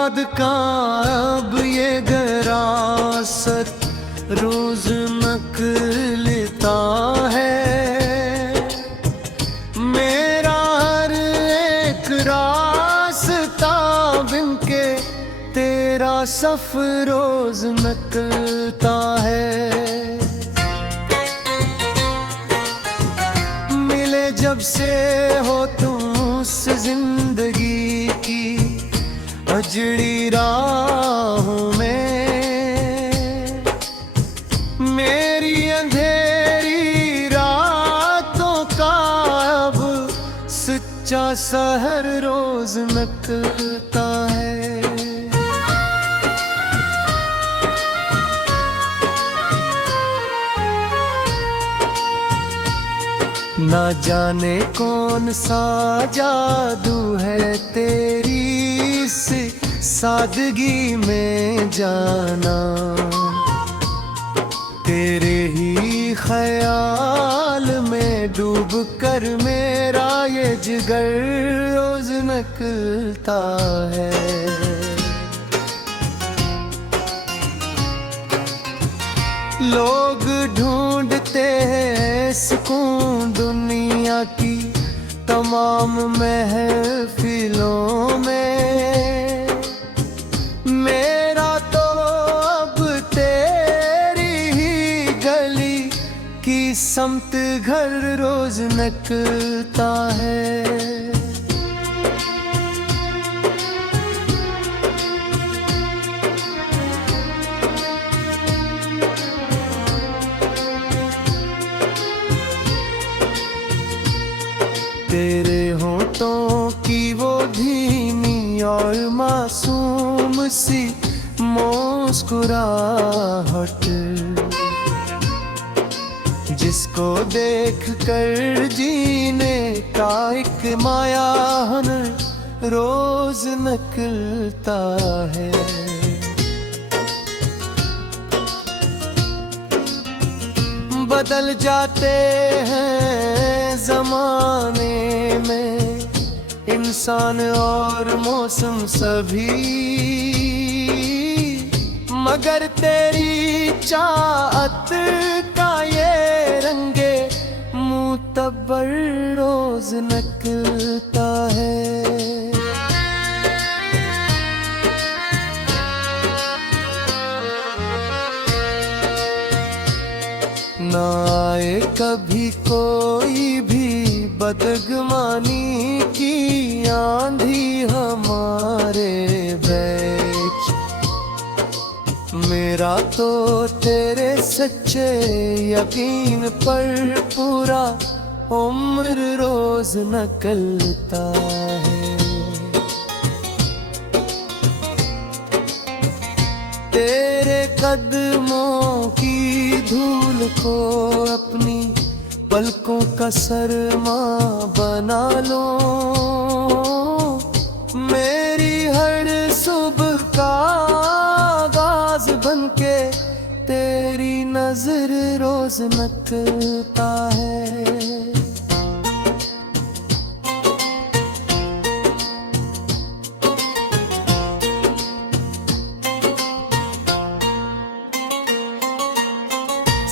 याद का अब ये विरासत रोज नकलता है। मेरा हर एक रास्ता बिन के तेरा सफर रोज नकलता है। मिले जब से हो तुम उस जिंदगी की अजड़ी राहों में, मेरी अंधेरी रातों का अब सच्चा सहर रोज नकलता है। ना जाने कौन सा जादू है तेरी इस सादगी में जाना, तेरे ही ख्याल में डूब कर मेरा ये जिगर रोज नकलता है। लोग ढूंढते हैं सुकून दुनिया की तमाम महफिलों में, मेरा तो अब तेरी ही गली की समत घर रोज नकलता है। तेरे होठों की वो धीमी और मासूम सी मुस्कुराहट, जिसको देख कर जीने का एक मायान रोज नकलता है। बदल जाते हैं ज़माने में इंसान और मौसम सभी, मगर तेरी चाहत का ये रंगे मुतब्बर रोज नकलता है। ना आए कभी कोई भी बदगुमानी की आंधी हमारे बीच, मेरा तो तेरे सच्चे यकीन पर पूरा उम्र रोज नकलता है। तेरे कदमों की धूल को अपनी पलकों का सरमा बना लो, मेरी हर सुबह का आगाज बनके तेरी नजर रोज नकलता है।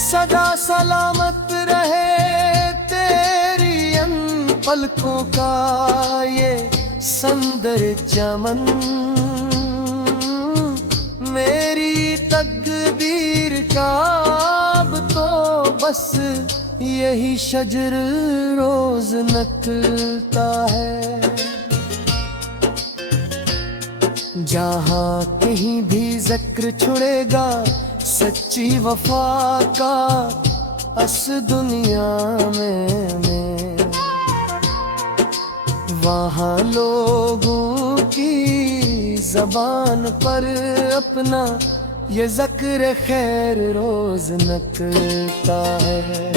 सदा सलामत रहे तेरी अन पलकों का ये संदर चमन, मेरी तकदीर का अब तो बस यही शजर रोज नकलता है। जहाँ कहीं भी जिक्र छुड़ेगा सच्ची वफा का अस दुनिया में, वहाँ लोगों की ज़बान पर अपना ये ज़िक्र खैर रोज नकलता है।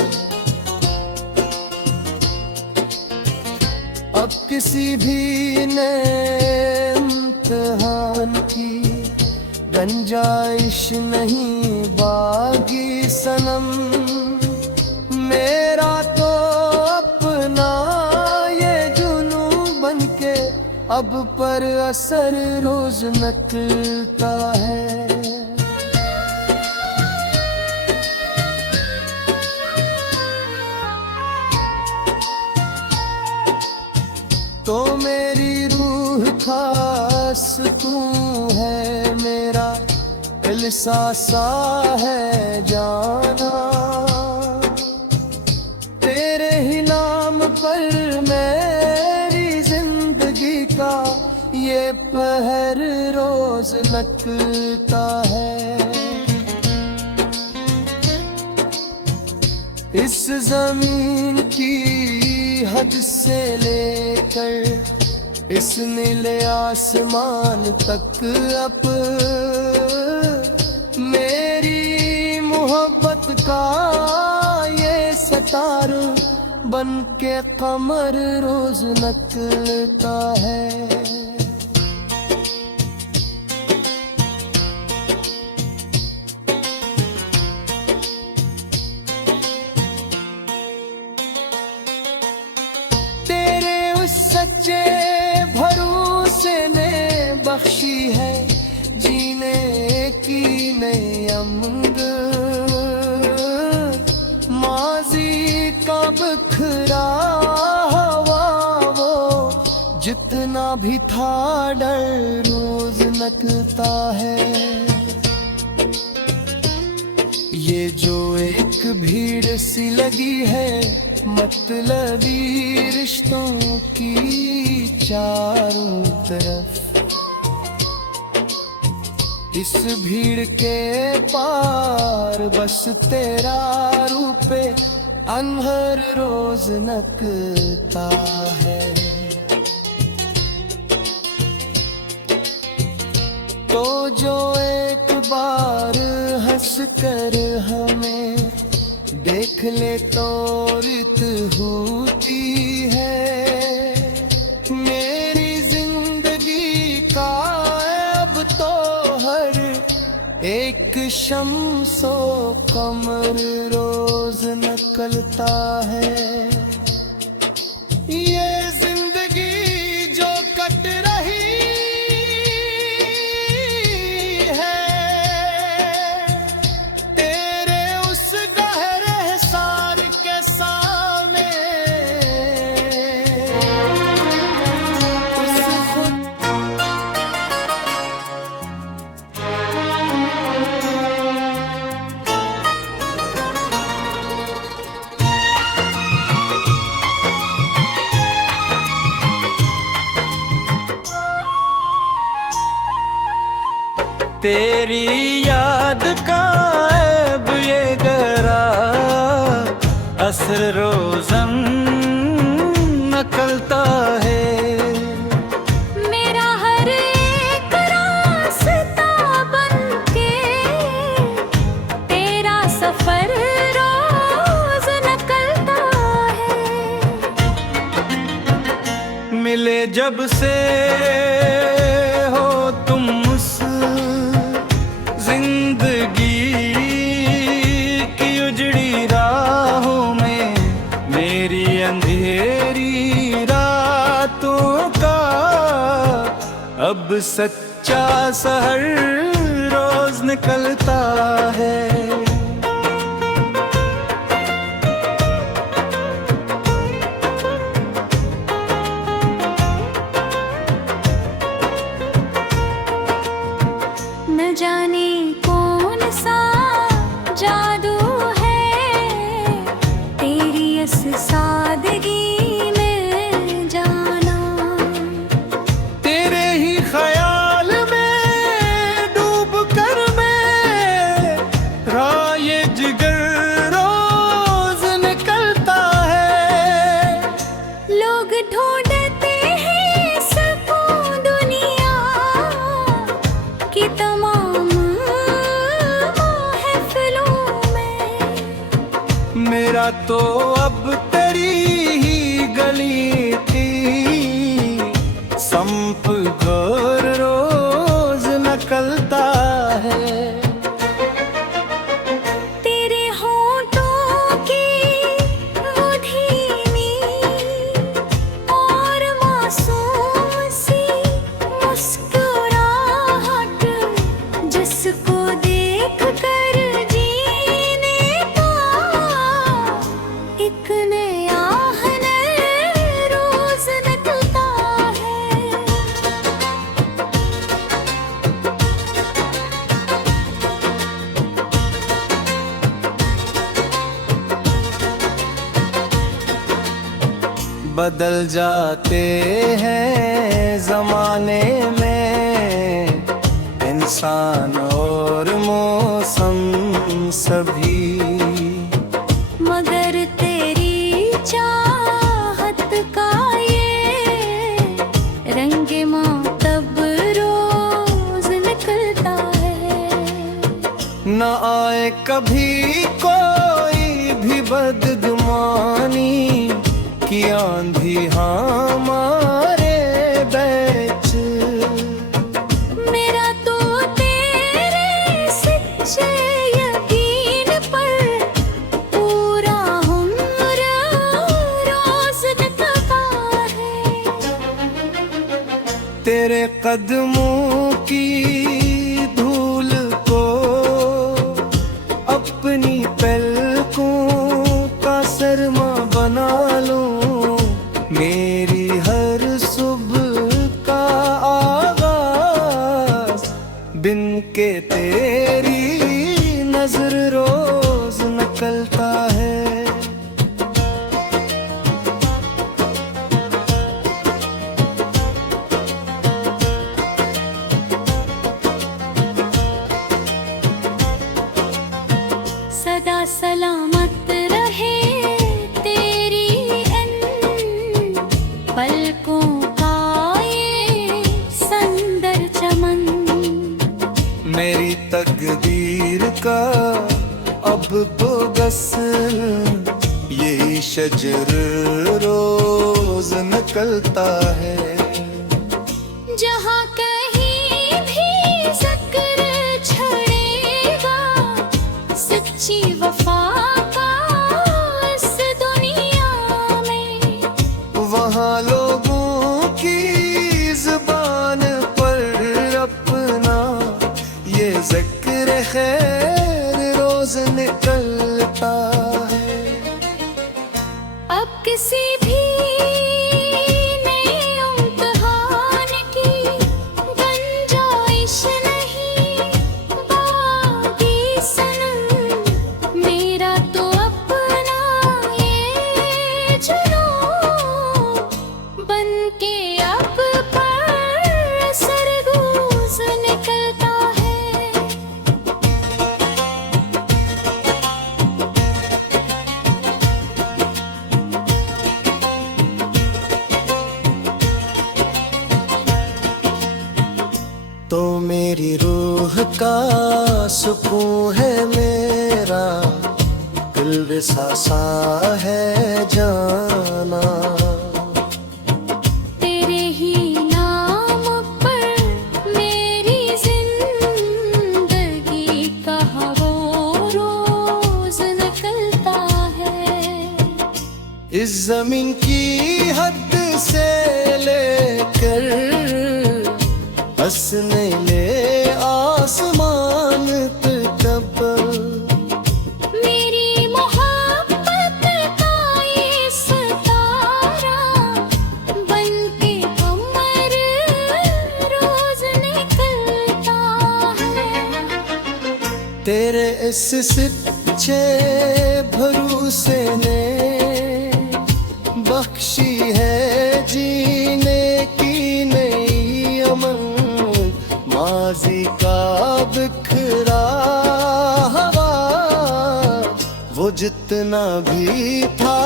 अब किसी भी नए इम्तिहान की गुंजाइश नहीं बागी सनम, मेरा तो अपना ये जुनून बनके अब पर असर रोज नकलता है। तो मेरी रूह खास तू है, मेरा दिल सा है जाना। तेरे ही नाम पर मेरी जिंदगी का ये पहर रोज लगता है। इस जमीन की हद से लेकर इस नीले आसमान तक अब मेरी मोहब्बत का ये सितारा बन के कमर रोज नकलता है। तेरे उस सच्चे भरोसे ने बख्शी है जीने की नई अमद। माजी का बिखरा हवा वो जितना भी था डर रोज नकलता है। ये जो एक भीड़ सी लगी है मतलबी रिश्तों की चारों तरफ, इस भीड़ के पार बस तेरा रूप अनहर रोज नकलता है। तो जो एक बार हंस कर हमें देख ले तो रित होती है। मेरी जिंदगी का अब तो हर एक शम्सो कमर रोज नकलता है। ये जिंदगी जो कट रही है तेरे उस गहरे सार के सामने, उस खुद तेरी याद का ऐब ये गरा असर रोज़न नकलता है। मेरा हर एक रास्ता बनके तेरा सफर रोज नकलता है। मिले जब से हो तुम उस जिंदगी की उजड़ी राहों में, मेरी अंधेरी रातों का अब सच्चा सहर रोज निकलता है। न जाने कौन सा जादू है तेरी इस सादगी में जाना। तेरे ही ख्याल में डूब कर मैं राये जिगर रोज निकलता है। लोग ढूंढते हैं सकून दुनिया की तमाम महफिलों में, मेरा तो अब तेरी ही गली की संप घोर रोज नकलता है। तेरे होठों की वो धीमी और मासूम सी बदल जाते हैं जमाने में, इंसान और मौसम सभी। मगर तेरी चाहत का ये रंग मातब रोज निकलता है। न आए कभी कोई भी बदगुमानी की आंधी हमारे बीच। मेरा तो तेरे सच्चे यकीन पर पूरा उम्र रोज निकलता है। तेरे कदमों की धूल को अपनी पलकों का सरमा बना लूं। मेरी हर सुबह का आगाज बिन के तेरी नजर रोज निकलता है। सदा सलामत रहे तेरी पलकों का ये संदर चमन। मेरी तकदीर का अब बोगस यही शजर रोज निकलता है। जहाँ कहीं भी ज़िक्र छड़ेगा सच्ची वफा का इस दुनिया में, वहाँ लोगों की जुबान पर अपना ये जिक्र खैर रोज निकलता है। अब किसी भी नए इम्तिहान की गुंजाइश नहीं बाकी सनम। मेरा तो अपना ये जुनून बन के अब पर सरगूज निकलता है। तो मेरी रूह का सुकून है मेरा, दिल सा है जाना। तेरे ही नाम पर मेरी जिंदगी का वो रोज निकलता है। इस जमीन की हद से लेकर हंसने ले आसमान तक, मेरी मोहब्बत का ये सितारा बन के कमर रोज निकलता है। तेरे इस सच्चे भरोसे ने बख्शी है जीने की नई अमन। माजी का बिखरा हवा वो जितना भी था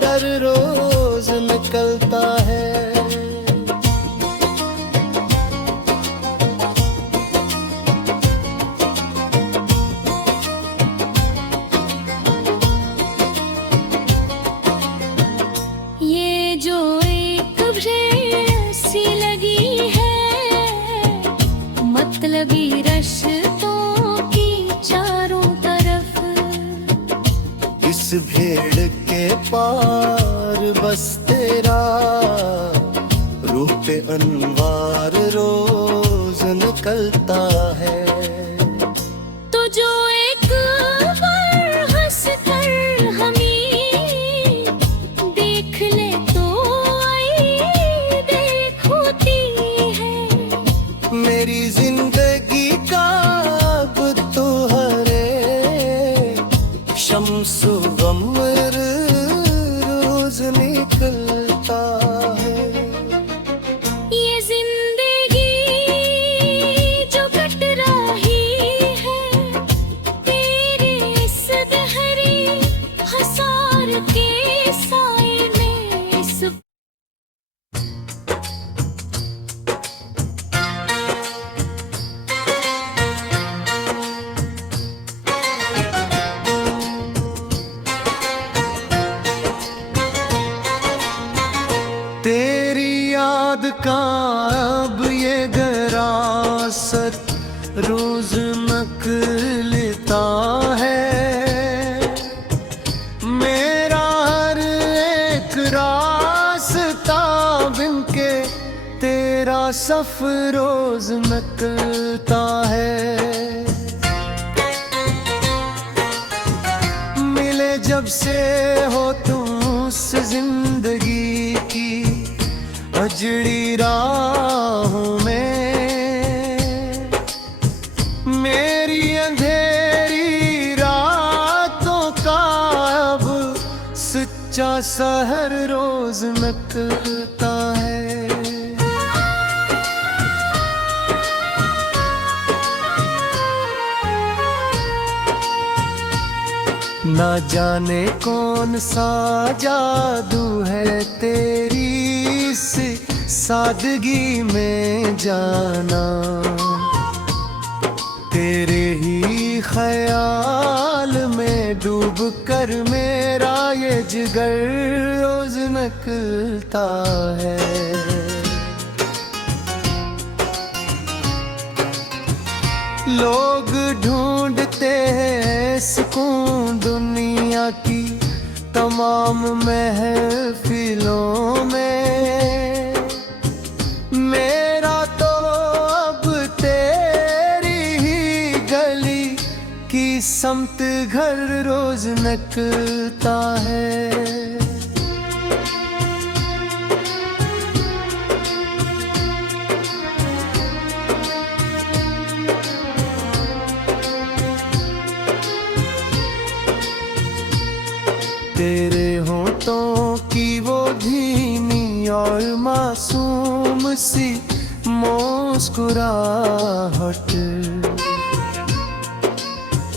डर रोज निकलता है। ये जो एक भेड़ सी लगी है मतलबी रिश्तों की चारों तरफ। इस भेड़ के पार बस तेरा रूह पे अनवार रोज निकलता है। तो जो एक बार हंस कर हमें देख ले तो आई देख होती है। मेरी जिंदगी का अब तो हरे शम्सु गमर रोज निकल ना अब ये विरासत रोज नकलता है। मेरा हर एक रास्ता बिन के तेरा सफर रोज नकलता है। मिले जब से हो तुम उस जिंदगी की अजड़ी राहों में, मेरी अंधेरी रातों का अब सच्चा सहर रोज नकलता है। ना जाने कौन सा जादू है तेरी इस सादगी में जाना, तेरे ही ख्याल में डूब कर मेरा ये जिगर रोज नकलता है। लोग ढूंढते हैं सुकून दुनिया की तमाम महफिलों में, मेरा तो अब तेरी ही गली की समत घर रोज नकलता है। तेरे होठों की वो धीमी और मासूम सी मुस्कुराहट,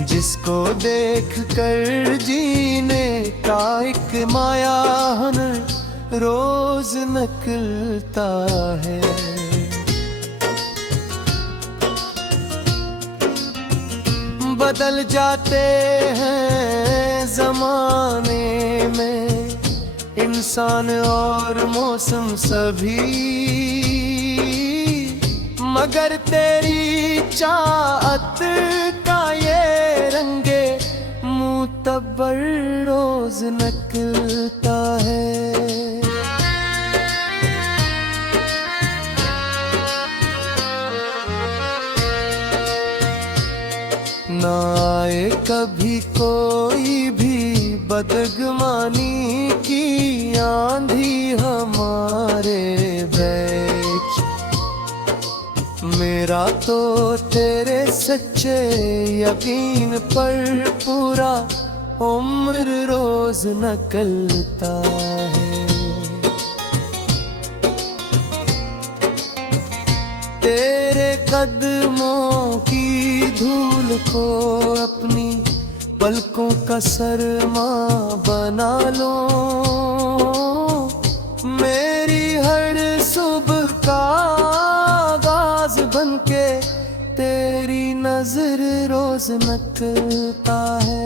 जिसको देख कर जीने का एक मायान रोज नकलता है। बदल जाते हैं जमाने में इंसान और मौसम सभी, मगर तेरी चाहत का ये रंगे मुतब्बर रोज नकलता है। ना आए कभी कोई भी बदगुमानी की आंधी हमारे बीच, मेरा तो तेरे सच्चे यकीन पर पूरा उम्र रोज नकलता है। तेरे कदमों की धूल को अपनी पलकों का सरमा बना लो, मेरी हर सुबह का आगाज बनके तेरी नजर रोज नकलता है।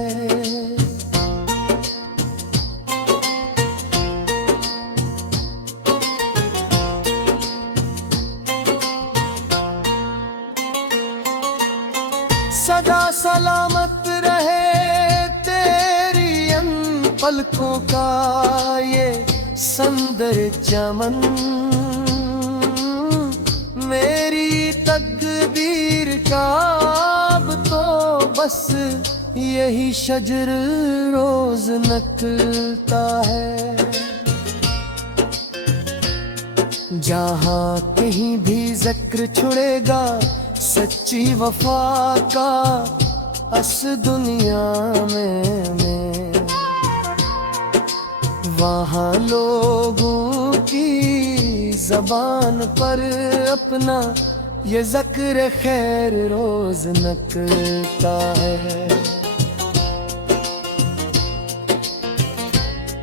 सदा सलामत रहे तेरी अन पलकों का ये संदर चमन, मेरी तकदीर का अब तो बस यही शजर रोज नकलता है। जहाँ कहीं भी जिक्र छुड़ेगा सच्ची वफा का अस दुनिया में, वहाँ लोगों की जबान पर अपना ये ज़िक्र खैर रोज नकलता है।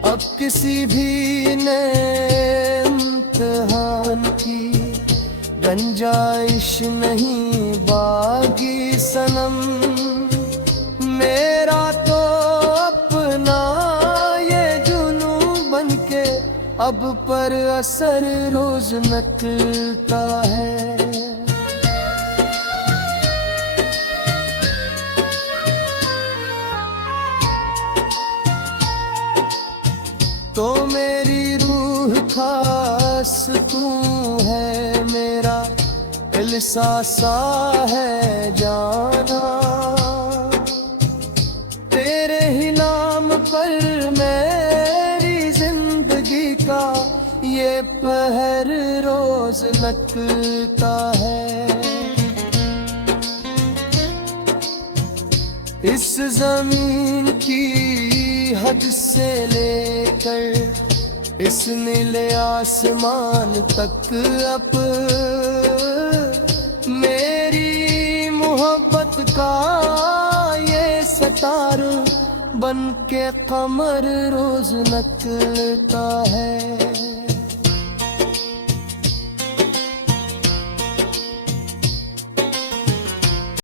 अब किसी भी ने इम्तिहान की गुंजाइश नहीं बागी सनम, मेरा तो अपना ये जुनून बनके अब पर असर रोज नकलता है। तो मेरी रूह खास तू है, मेरा दिल सा है जाना। तेरे ही नाम पर मेरी जिंदगी का ये पहर रोज लगता है। इस जमीन की हद से लेकर इस नीले आसमान तक अब मेरी मोहब्बत का ये सितार बन के कमर रोज नकलता है।